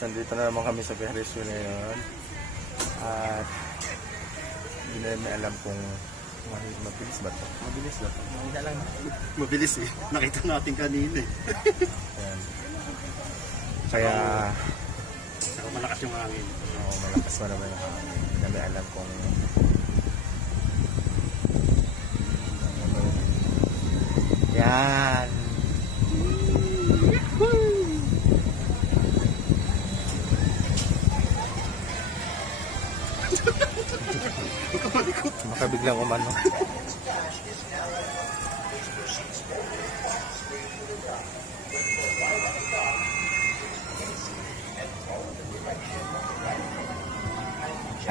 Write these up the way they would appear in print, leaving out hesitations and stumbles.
Nandito na naman kami sa Ferris wheel ngayon. At hindi na namin alam kung mabilis ba ito. Mabilis ba ito? Mahina lang. Mabilis eh. Nakita natin kanina eh. Ayan. Kaya Saka malakas yung hangin. malakas pa naman yung hangin. Hindi namin alam kung yan. Baka biglang umano.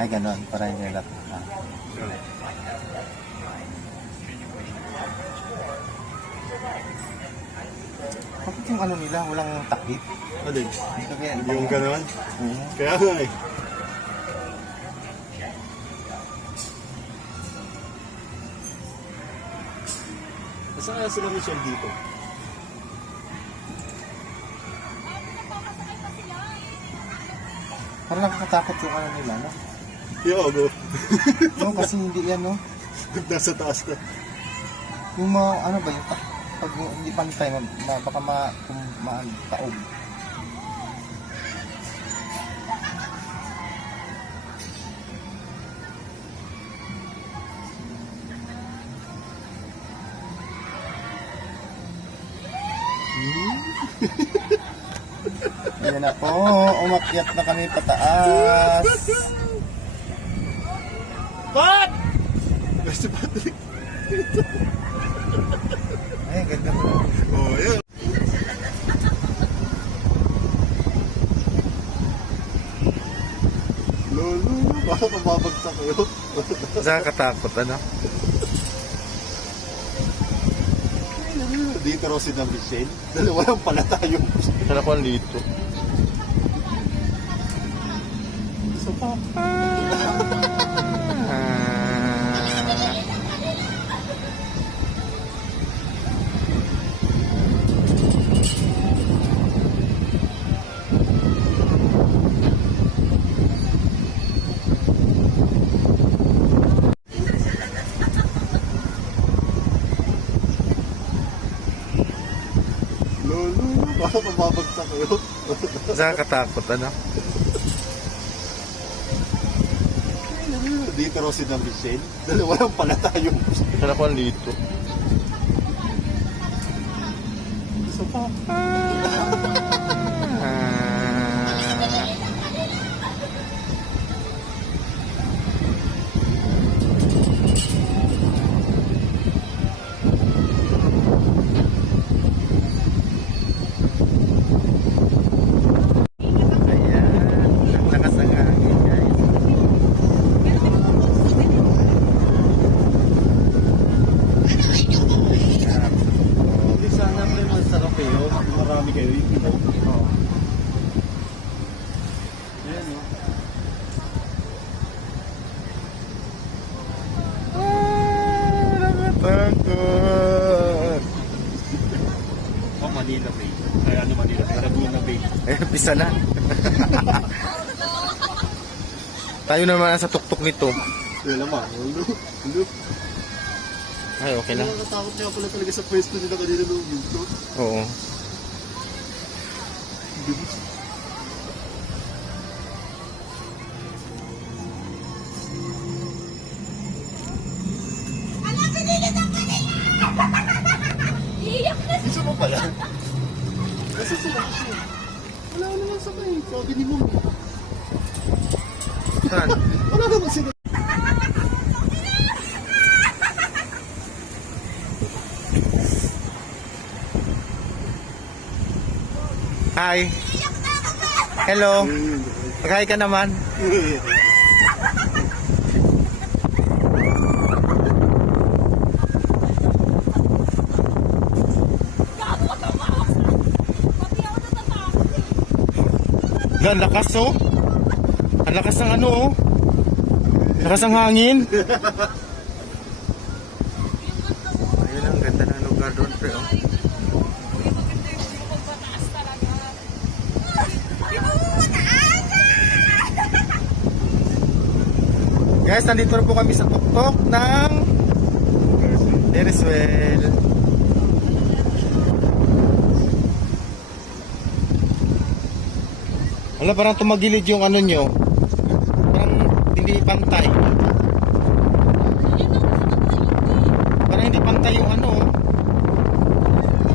Ay, ganon. Para hindi nila. Bakit yung ano nila? Walang takip? Alin? Kaya, Yung gano'n? Oo. Kaya nga eh. Saan kaya sila Michelle dito? Parang nakakatakot yung ano nila, no? Yo, go. No, kasi hindi yan, no? Nasa taas na. Yung mga, ano ba yung pag hindi pantay, baka taog. Yan na po, umakyat na kami pataas. Pat! Basta Patrick. Ay, ganda mo. Oh, yun. Lolo, baka mababagsak kayo. Nakakatakot, ano? Dito raw si Michelle. Dalawa lang pala tayo. Sana ko dito. So, pa. Lolo, baka mababagsak kayo. Nakakatakot, ano? Dito raw si Michelle. Dalawa lang pala tayo. Sana ko dito. So, pa. Sana may masarap kayo. Marami kayo. Yung iba. Oo. Ayan, no? Nakatakot. Oh, Manila Bay. Ay, ano Manila? Laguna Bay. Eh, pisa na. Tayo naman sa tuktok nito. Wala naman. Lolo. Lolo. Ay, okay lang. Nakakatakot niya pala talaga sa pwesto nila kanina nung minto. Oo. Isa pa pala. Kasi sila siya. Wala naman sa kayo. Sabi ni Mom. Saan? Wala naman sila. Hi. Hello. Mag-hi ka naman. Ang lakas, oh. Ang lakas ng ano, oh. Lakas ng hangin. Ayun, ang ganda ng lugar doon, pre, oh. Guys, nandito na po kami sa tuktok ng Deriswell. Wala, parang tumagilid yung ano nyo. Parang hindi pantay. Parang hindi pantay yung ano.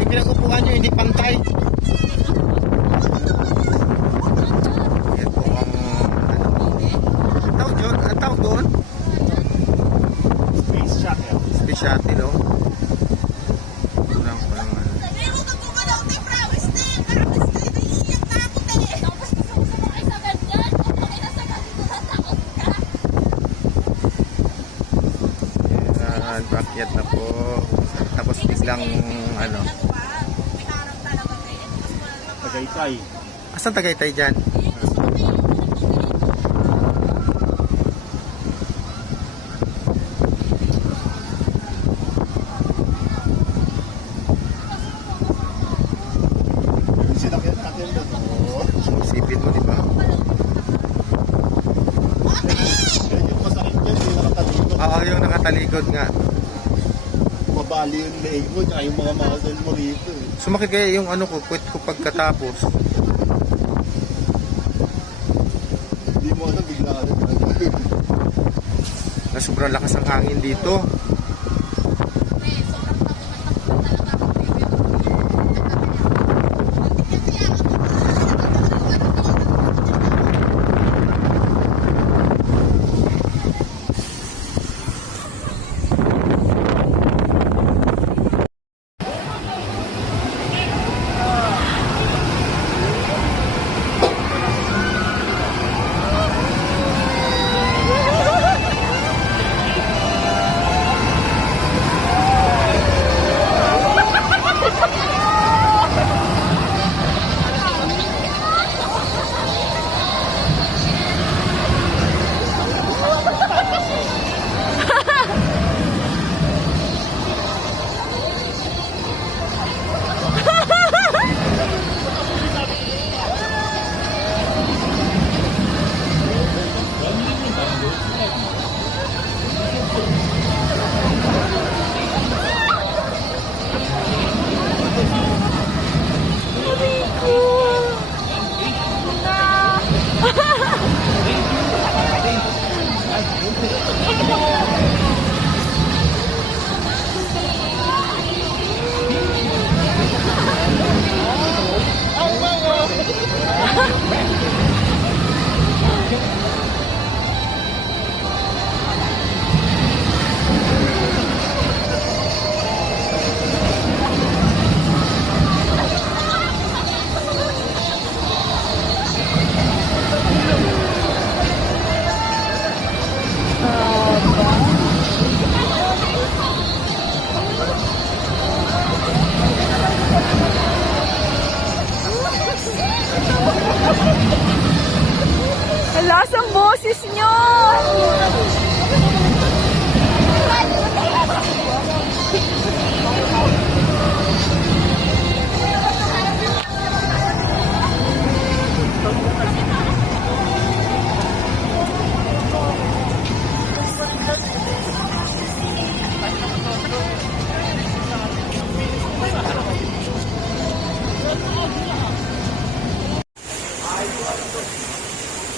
Yung pinag-upuan nyo, hindi pantay. Yan po ang ang tawag doon? Space shuttle. Space shuttle, no? Parang ano. Yan, paakyat na po. Tapos biglang ano. Tagaytay. Asan Tagaytay dyan? Sinakyan natin na to. Sipin mo, di ba? Yan yung masakit dyan, yung nakatalikod. Oo, yung nakatalikod nga. Mabali yung leeg mo, tsaka yung mga muscle mo rito. Sumakit kaya yung ano ko, quit ko pagkatapos. Hindi mo alam, bigla ka na pinag-alip. Na sobrang lakas ng hangin dito. Alas ang boses nyo!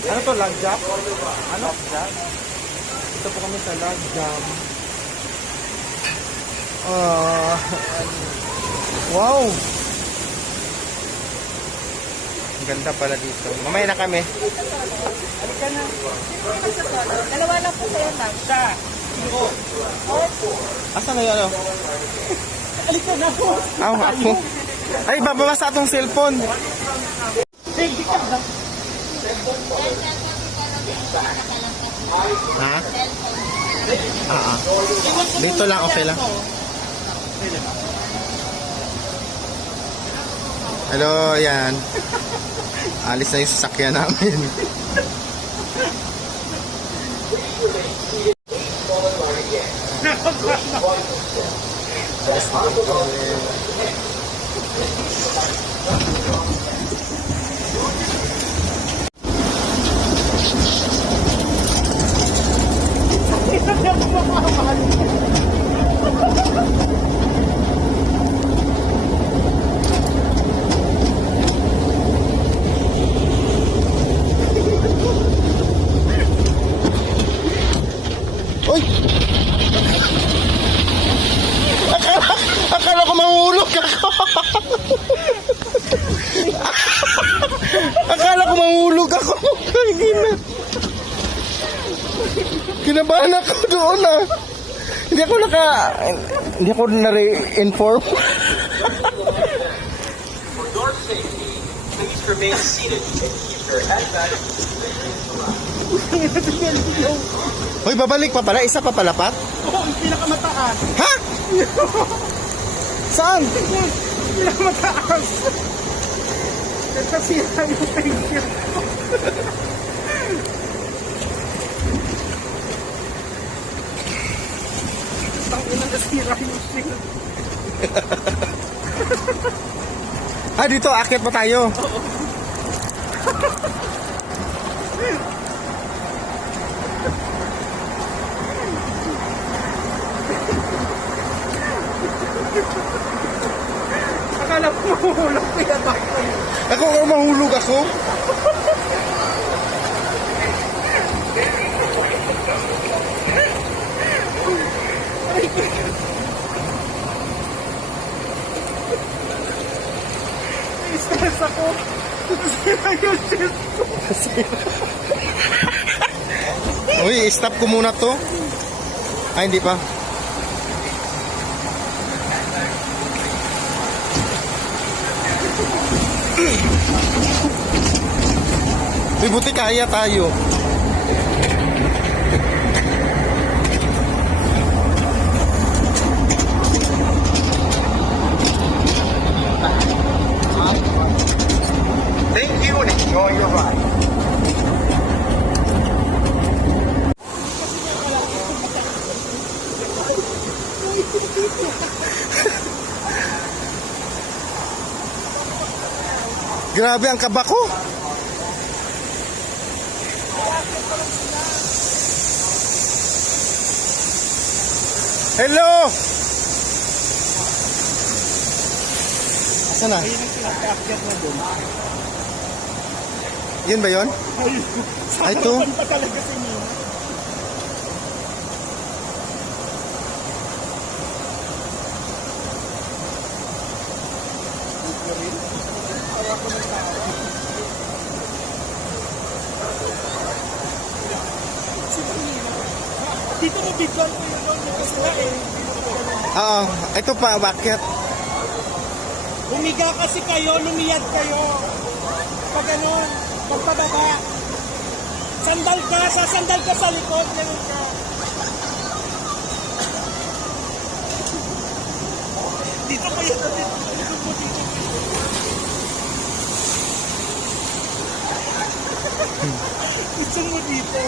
Ano to, log jam? Ano? Jam? Ito po kami sa log jam. Wow! Ang ganda pala dito. Mamaya na kami. Halika na. Dalawa lang po sa'yo, Tam. Asa na yun? Halika na po. Ako. Ay, bababasa atong cellphone. Ha? Dito lang, okay lang. Hello, yan. Alis na yung sasakyan namin. Alis na kami. Nahulog ako. Kinabahan ako doon ah. Hindi ako na-re-inform. For your safety, please remain seated and keep your head back. Hoy, babalik pa pala. Isa pa pala, Pat? Oo, yung pinakamataas. Ha? Saan? Pinakamataas. Nasira yung picture. Ang unang nasira yung shield. Ah, dito. Akit pa tayo. Akala ko mahulog kaya bako. Ako mahulog ako. Stress ako. Nasira yung shield ko. Uy, stop ko muna to. Ay, hindi pa. Uy, buti kaya tayo. Thank you and enjoy your ride. Grabe ang kaba ko. Hello! Asan na? Ayun ang pinakaakyat na doon. Yun ba yun? Ay, ito? Saan pa talaga si Nina? Dito na bigyan ko yung doon kasi na eh. Oo, ito pa, bakit? Humiga kasi kayo, lumiyad kayo. Pag ganun, pagpababa. Sandal ka, sasandal ka sa likod, ganun ka. Dito pa yun, dito mo dito. Gusto mo dito.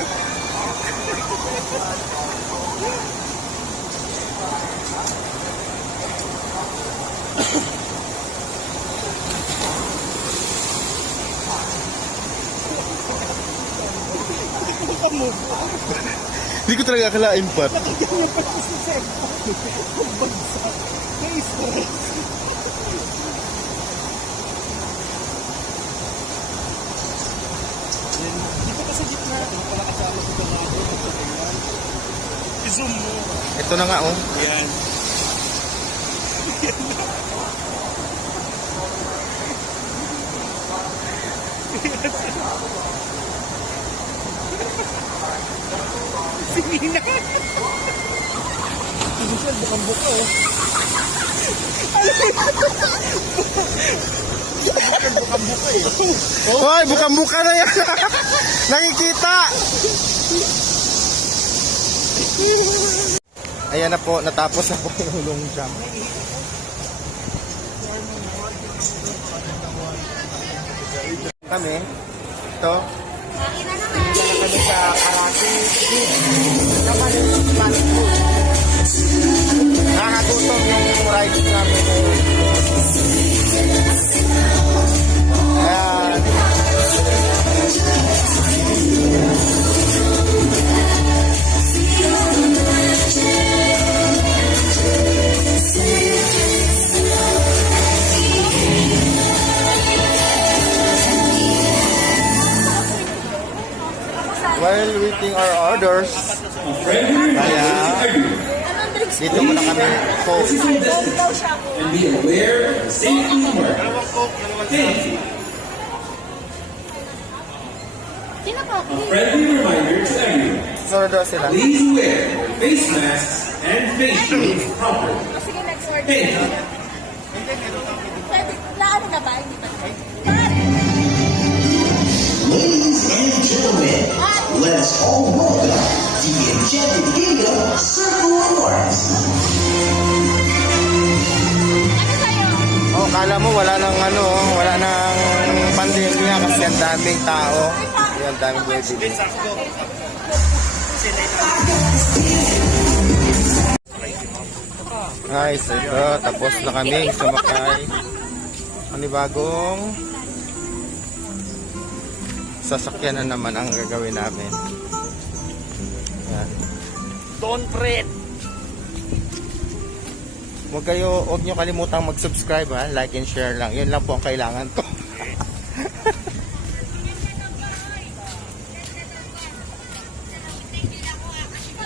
Mo. Hindi ko talaga akalain, Pat. Ganyan pa sa cellphone. Bagsak. May stress. Dito ka sa gitna. Ito pala kasama sa ganado. I-zoom mo. Ito na nga, oh. Yan. Si Nina. Michelle, bukang buka oh. Bukang buka eh. Hoy, bukang-buka na yan. Nakikita. Ayan na po, natapos na po yung long jump. Kami, ito, kami sa karate. Nakakagutom yung rides namin. Ayan. While waiting our orders, kaya dito muna kami po. And be aware of safety markers. Thank you. A friendly reminder to everyone. Sunod daw sila. Please wear your face masks and face shields properly. Sige, next order. Thank you. Pwede, naano na ba? Hindi ba? Ladies and gentlemen, let's all welcome the Enchanted Kingdom Circle Awards. Oh, kala mo wala nang wala nang pandemya kasi ang daming tao. Ang daming bumibili. Guys, ito, tapos na kami sumakay. Panibagong sasakyan na naman ang gagawin namin. Yan. Don't fret. Huwag nyo kalimutang mag-subscribe ha, like and share lang. Yun lang po ang kailangan ko.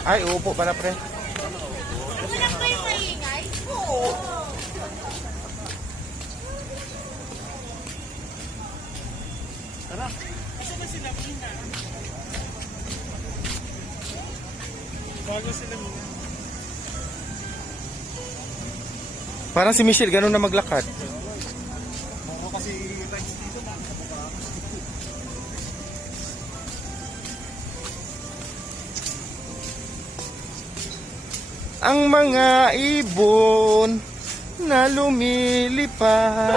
Ay, upo pala pre. Bago sila muna. Parang si Michelle, ganun na maglakad. Oo, kasi rides dito nakakababa. Ang mga ibon na lumilipad.